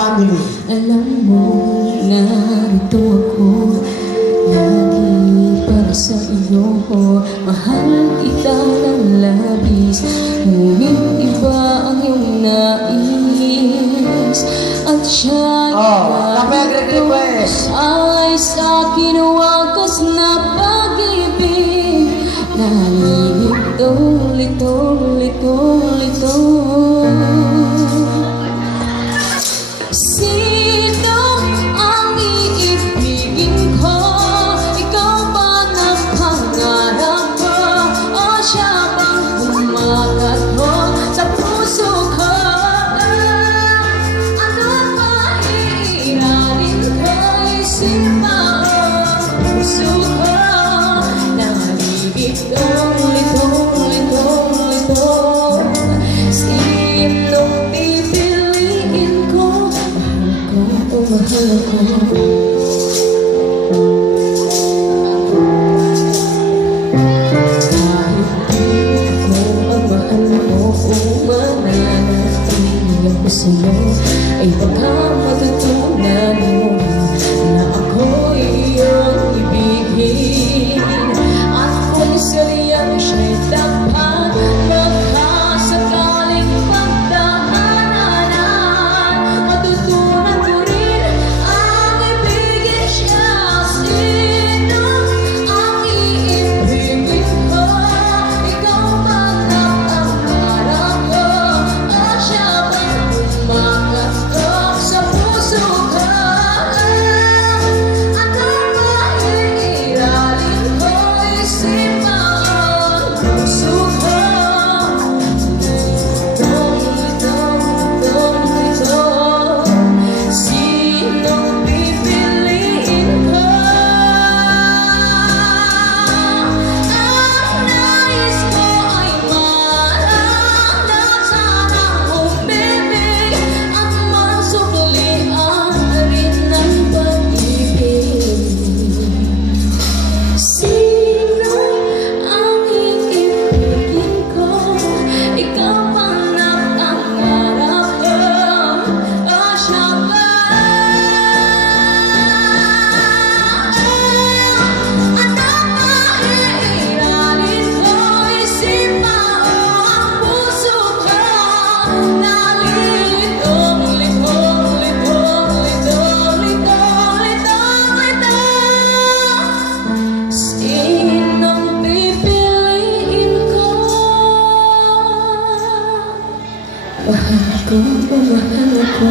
family. Alam mo, narito ako lagi para sa iyo. Mahal kita ng labis, ngunit iba ang iyong nais. At siya'y alay sa akin wakas na pag-ibig. Nalilito, lito, lito, lito. Sino ang iibigin ko? Ikaw ba napangarap ko? O siya bang humagatho sa puso ko? Ano ba iiralin ko? Isip ba ang puso ko? Nalilito, lito, lito, lito. Sinong pipiliin ko? Mahal ako. Kahit di ko ang mahal mo, kung mananatili ako sa'yo, ay baka matutunan mo na ako'y iyong ibigin. At kung sariyang siya'y dapat magkasakaling pagdaanan, matutunan ko rin ang ibigin siya. Sino ang iibigin ko? Ikaw ba napangarap ko? O siya bang kumakatok sa puso ko? Ano ba iiralin ko? Isip ba ang puso ko? Sinong pipiliin ko? Ang nais ko ay maramdaman ang umibig at masuklian rin ng pag-ibig. Sino ang iibigin ko? Ikaw bang napangarap ko? O siya ba? Ano ba iiralin ko? Isip ba ang puso ko? Nalilito, lito, lito, lito, lito, lito, lito. Sinong pipiliin ko? Mahal ko, mahal ko.